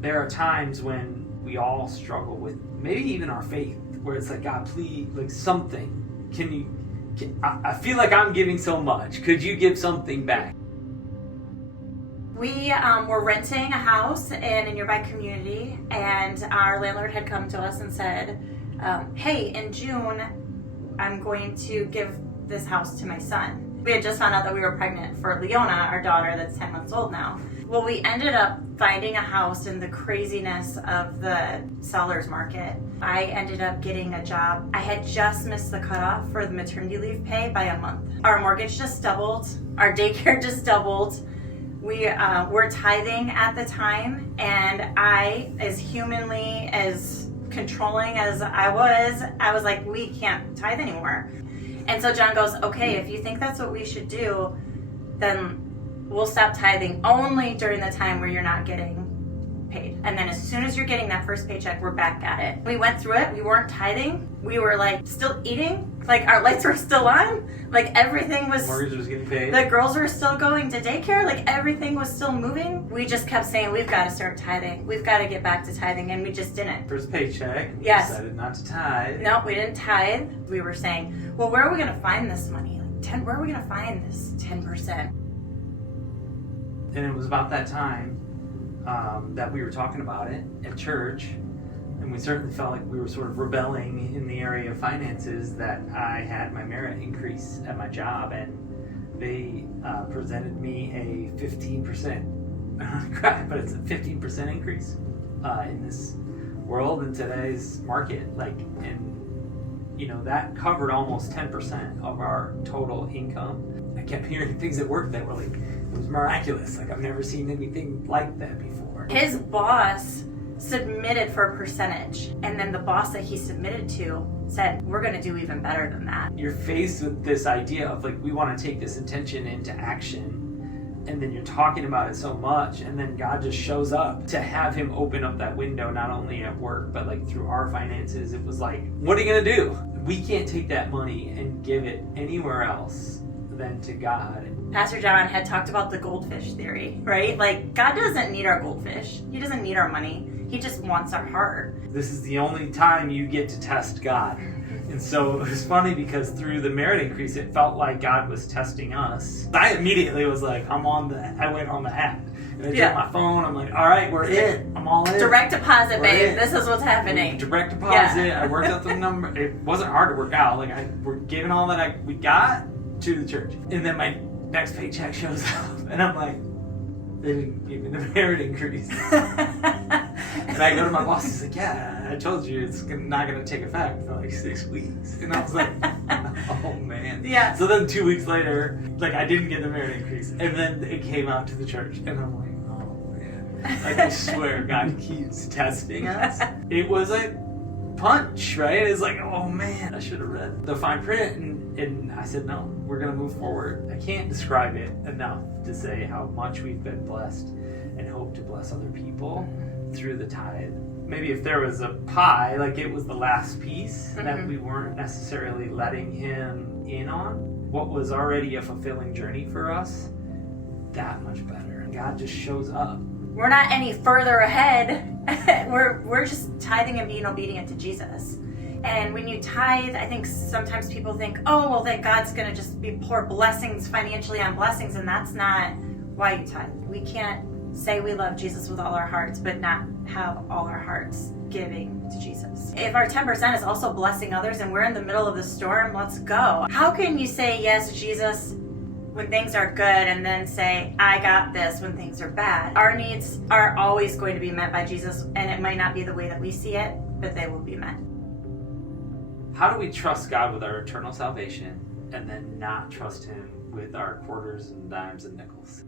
There are times when we all struggle with maybe even our faith, where it's like, God, please, like something. I feel like I'm giving so much. Could you give something back? We were renting a house in a nearby community, and our landlord had come to us and said, hey, in June, I'm going to give this house to my son. We had just found out that we were pregnant for Leona, our daughter that's 10 months old now. Well, we ended up finding a house in the craziness of the seller's market. I ended up getting a job. I had just missed the cutoff for the maternity leave pay by a month. Our mortgage just doubled. Our daycare just doubled. We were tithing at the time, and I, as humanly, as controlling as I was like, we can't tithe anymore. And so John goes, okay, if you think that's what we should do, then we'll stop tithing only during the time where you're not getting paid. And then as soon as you're getting that first paycheck, we're back at it. We went through it. We weren't tithing. We were like still eating. Like our lights were still on. Like everything was. Mortgage was getting paid. The girls were still going to daycare. Like everything was still moving. We just kept saying, we've got to start tithing. We've got to get back to tithing. And we just didn't. First paycheck. We Yes. decided not to tithe. No, we didn't tithe. We were saying, well, where are we going to find this money? Where are we going to find this 10%? And it was about that time that we were talking about it at church, and we certainly felt like we were sort of rebelling in the area of finances, that I had my merit increase at my job, and they presented me a 15%, I'm gonna cry, but it's a 15% increase in this world, in today's market, like, and you know, that covered almost 10% of our total income. I kept hearing things at work that were like, it was miraculous. Like, I've never seen anything like that before. His boss submitted for a percentage, and then the boss that he submitted to said, we're going to do even better than that. You're faced with this idea of like, we want to take this intention into action, and then you're talking about it so much, and then God just shows up to have him open up that window, not only at work, but like through our finances. It was like, what are you going to do? We can't take that money and give it anywhere else than to God. Pastor John had talked about the goldfish theory, right? Like, God doesn't need our goldfish. He doesn't need our money. He just wants our heart. This is the only time you get to test God. And so it was funny because through the merit increase, it felt like God was testing us. I immediately was like, I went on the app. And I took my phone. I'm like, all right, we're in. I'm all in. Direct deposit, babe. In. This is what's happening. Direct deposit. Yeah. I worked out the number. It wasn't hard to work out. Like, we're giving all that we got to the church. And then my next paycheck shows up. And I'm like, they didn't give me the merit increase. And I go to my boss, he's like, yeah, I told you it's not going to take effect for like 6 weeks. And I was like, oh man. Yeah. So then 2 weeks later, like, I didn't get the merit increase. And then it came out to the church. And I'm like, oh man. Like, I swear, God keeps testing us. It was a punch, right? It's like, oh man, I should have read the fine print. And I said, no, we're going to move forward. I can't describe it enough to say how much we've been blessed and hope to bless other people through the tithe. Maybe if there was a pie, like it was the last piece that we weren't necessarily letting him in on, what was already a fulfilling journey for us, that much better. And God just shows up. We're not any further ahead. we're just tithing and being obedient to Jesus. And when you tithe, I think sometimes people think, oh, well, that God's going to just pour blessings financially on blessings, and that's not why you tithe. We can't say we love Jesus with all our hearts, but not have all our hearts giving to Jesus. If our 10% is also blessing others and we're in the middle of the storm, let's go. How can you say yes, Jesus, when things are good, and then say, I got this when things are bad? Our needs are always going to be met by Jesus, and it might not be the way that we see it, but they will be met. How do we trust God with our eternal salvation and then not trust him with our quarters and dimes and nickels?